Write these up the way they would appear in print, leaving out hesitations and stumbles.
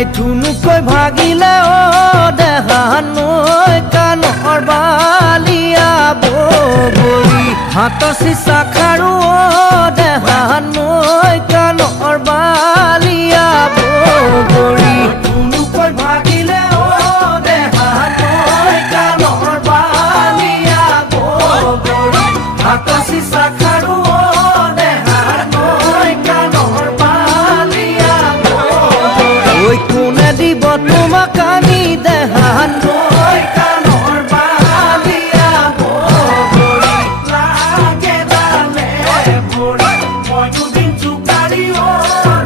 খুৰমাই ঠুনুকৈ ভাগিলে ও দেহা নৈ কাণৰ বালিয়া বগৰী হাত চিচা খাৰু ও দেহা নৈ কাণৰ বালিয়া বগৰী ঠুনুকৈ ভাগিলে ও দেহা নৈ কাণৰ বালিয়া বগৰী হাত চিচা খাৰু ও দেহা নৈ কাণৰ বালিয়া বগৰী ঐ কোনে দিব তোমাক আমি দেহা নৈ কাণৰ বালিয়া বগৰী লাগে জানে ভৰি মই দুদিন চুকাৰি ও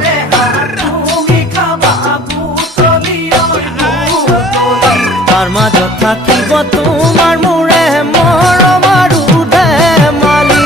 দেহা তুমি খাবা বুটলি তাৰ মাজত থাকিব তোমাৰ মোৰে মৰম আৰু ধেমালি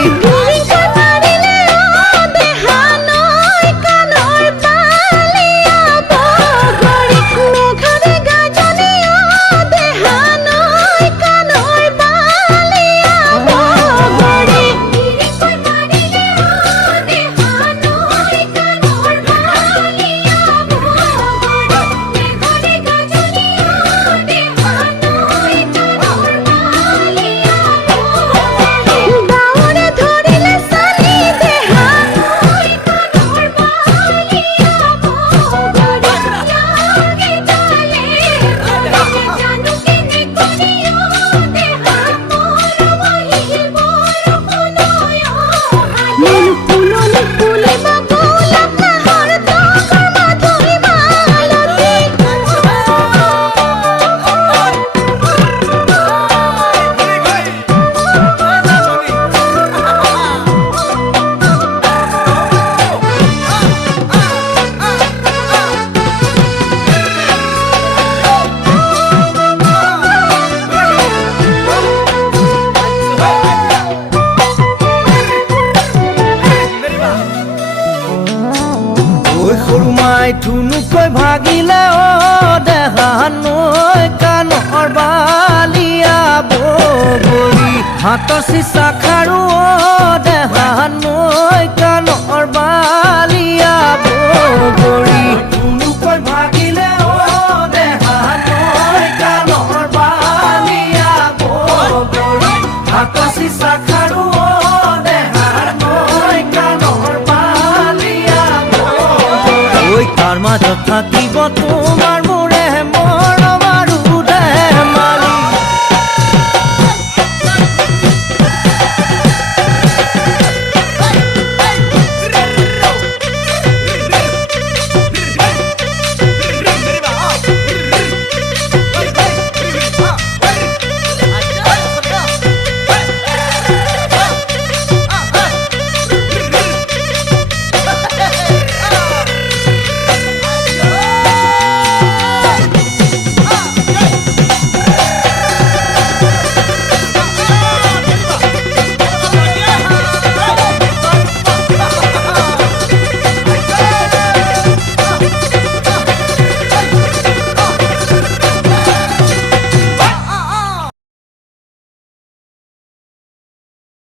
খুৰমাই ঠুনুকৈ ভাগিলে ও দেহা নৈ কাণৰ বালিয়া বগৰী হাত চিচা খাৰু ও দেহা নৈ